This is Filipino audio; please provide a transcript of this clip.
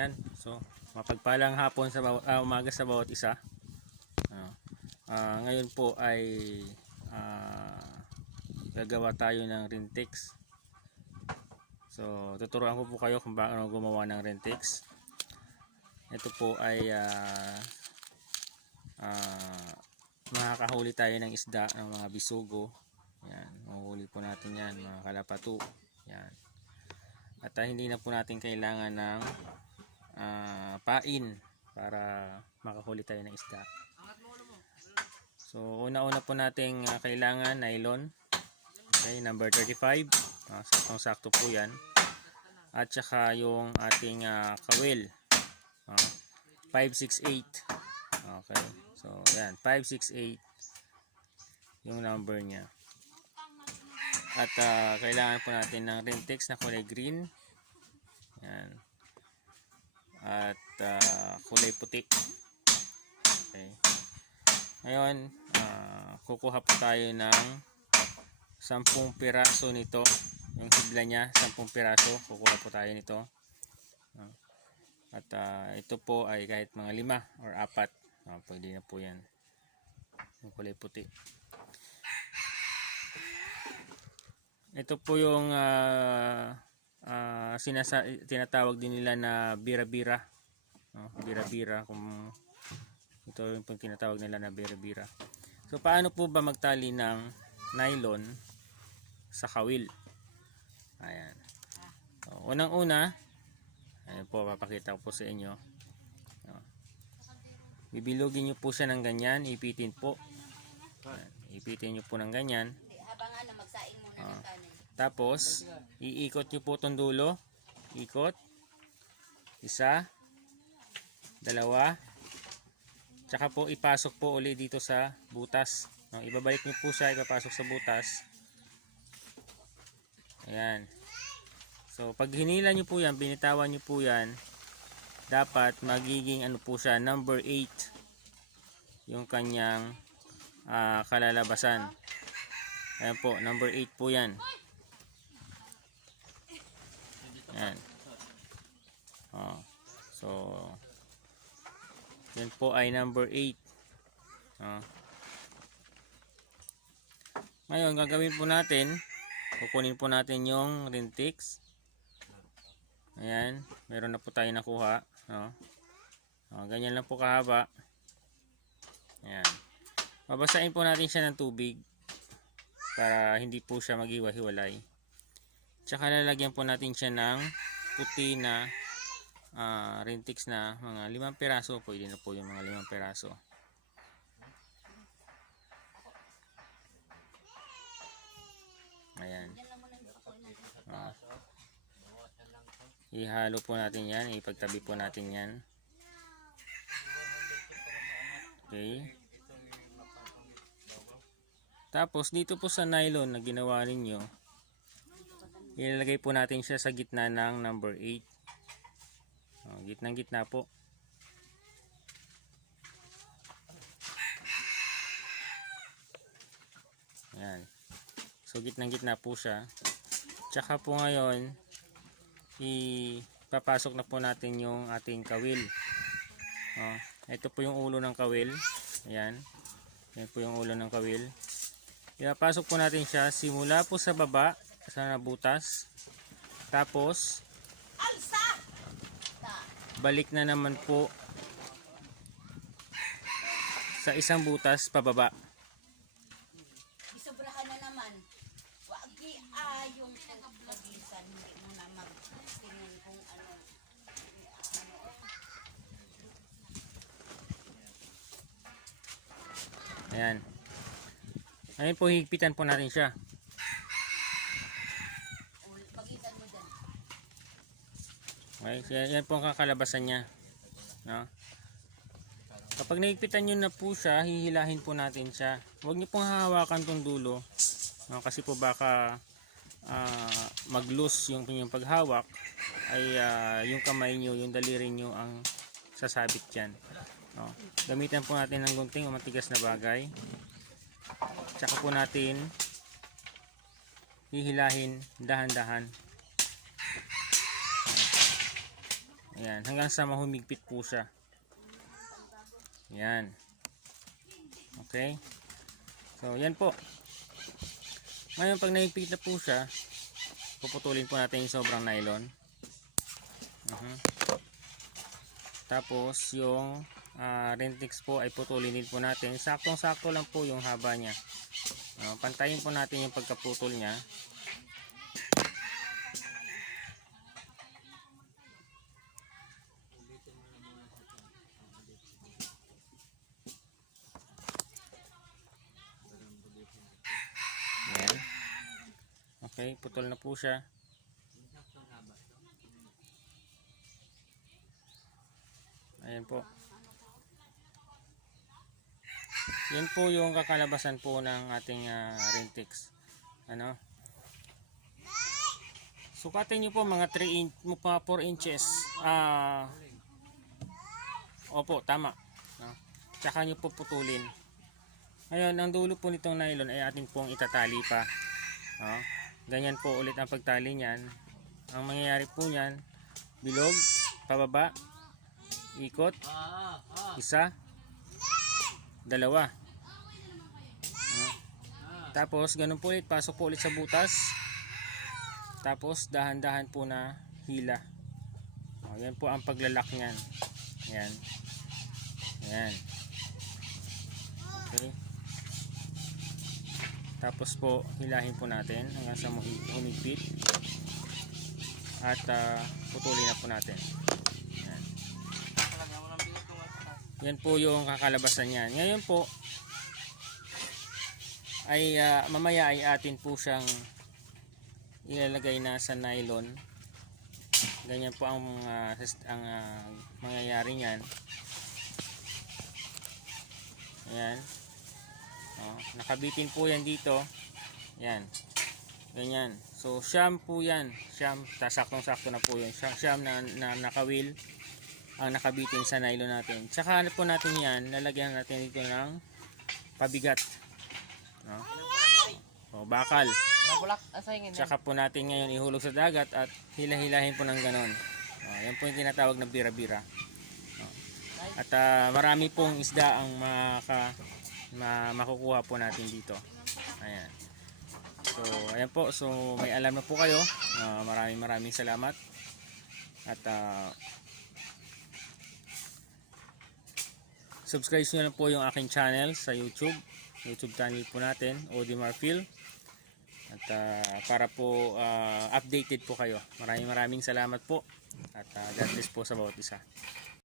Yan. So, mapagpalang hapon sa bawat, ah, umaga sa bawat isa. Ah, ah, ngayon po ay ah, gagawa tayo ng Rintex. So, tuturuan ko po kayo kung paano gumawa ng Rintex. Ito po ay ah, ah, makakahuli tayo ng isda ng mga bisugo. Yan, mahuhuli po natin yan, mga kalapatu. Yan. At ah, hindi na po natin kailangan ng ah, pain para makahuli tayo ng isda. So, una-una po nating ah, kailangan nylon. Okay, number 35. Uh, saktong-sakto po yan. At saka yung ating ah, kawil. Ah, 568. Okay. So, yan. 568 yung number niya. At ah, kailangan po natin ng Rentex na kulay green. Yan. At ah, kulay puti. Okay. Ngayon, ah, kukuha po tayo ng 10 piraso nito. Yung hibla niya, 10 piraso. Kukuha po tayo nito. Ah. At ah, ito po ay kahit mga lima or apat. Ah, pwede na po yan. Yung kulay puti. Ito po yung ah, ah, sinasa tinatawag din nila na bira-bira. No? Bira-bira kung ito yung pong tinatawag nila na bira-bira. So paano po ba magtali ng nylon sa kawil? Ayan. So, unang-una, ayan po papakita ko po sa inyo. No? Bibilugin nyo po siya ng ganyan, ipitin po. Ayan. Ipitin nyo po ng ganyan. Tapos, iikot nyo po itong dulo. Ikot. Isa. Dalawa. Tsaka po ipasok po uli dito sa butas. No, ibabalik nyo po siya, ipapasok sa butas. Ayan. So, pag hinila nyo po yan, binitawan nyo po yan, dapat magiging ano po siya, number 8 yung kanyang ah, kalalabasan. Ayan po, number 8 po. Yan. Oh. So, yan po ay number 8. Oh. Ngayon, gagawin po natin, kukunin po natin yung Rintix. Ayan, meron na po tayo nakuha. No? Oh, ganyan lang po kahaba. Ayan. Babasahin po natin siya ng tubig para hindi po siya maghiwa-hiwalay. Tsaka lalagyan po natin siya ng puti na ah, Rintix na mga limang piraso. Pwede na po yung mga limang piraso. Ayan. Ah. Ihalo po natin yan. Ipagtabi po natin yan. Okay. Tapos dito po sa nylon na ginawa ninyo, ilalagay po natin siya sa gitna ng number 8. Oh, gitnang gitna po. Ayan. So gitnang gitna po siya. Tsaka po ngayon, ipapasok na po natin yung ating kawil. Oh, ito po yung ulo ng kawil. Ayan. Yan po yung ulo ng kawil. Ipapasok po natin siya simula po sa baba sa nabutas. Tapos balik na naman po sa isang butas pababa. Isobrahan na naman. Wag i ah, yung pagkagisan. Hindi mo na magtingin kung ano. Ayan. Ngayon po higpitan po natin siya. Ul- Pagitan mo dyan. Okay, yan, yan po ang kakalabasan niya. No? Kapag naigpitan nyo na po siya, hihilahin po natin siya. Huwag nyo pong hahawakan tong dulo. No? Kasi po baka ah, mag-loose yung inyong paghawak ay ah, yung kamay nyo, yung daliri nyo ang sasabit dyan. No? Gamitan po natin ng gunting o matigas na bagay. Tsaka po natin hihilahin dahan-dahan. Ayan, hanggang sa mahumigpit po siya. Ayan. Okay. So, yan po. Ngayon, pag naigpit na po siya, puputulin po natin yung sobrang nylon. Mhm. Tapos, yung ah, Rentix po ay putulin din po natin. Saktong-sakto lang po yung haba niya. Ah, pantayin po natin yung pagkaputol niya. Yan. Okay, putol na po siya. Ayan po. Yan po yung kakalabasan po ng ating uh, Rentix. Ano? Sukatin nyo po mga 3 inch, mga 4 inches. Ah, opo, tama. No? Tsaka nyo po putulin. Ngayon, ang dulo po nitong nylon ay ating pong itatali pa. No? Ganyan po ulit ang pagtali niyan. Ang mangyayari po niyan, bilog, pababa, ikot, isa, dalawa. No? Tapos, ganun po ulit, pasok po ulit sa butas. Tapos, dahan-dahan po na hila. O, yan po ang paglalak niyan. Yan. Yan. Okay. Tapos po, hilahin po natin hanggang sa humi- humigpit. At ah, putulin na po natin. Yan. Yan po yung kakalabasan niyan. Ngayon po, ay ah, mamaya ay atin po siyang ilalagay na sa nylon. Ganyan po ang sis- ang ah, mangyayari niyan. Ayan. Oh, nakabitin po yan dito. Yan. Ganyan. So, siyam po yan. Siyam. Saktong-sakto na po yun. Siyam, siyam na, na nakawil ang nakabitin sa nylon natin. Tsaka ano po natin yan, lalagyan natin dito ng pabigat. No? O, bakal. Tsaka po natin ngayon ihulog sa dagat at hila-hilahin po ng ganon. O, yan po yung tinatawag na bira-bira. At ah, marami pong isda ang maka, ma, makukuha po natin dito. Ayan. So, ayan po. So, may alam na po kayo. Ah, maraming maraming salamat. At ah, subscribe nyo lang po yung aking channel sa YouTube. YouTube channel po natin, Odimar Phil. At ah, para po ah, updated po kayo. Maraming maraming salamat po. At ah, God bless po sa bawat isa.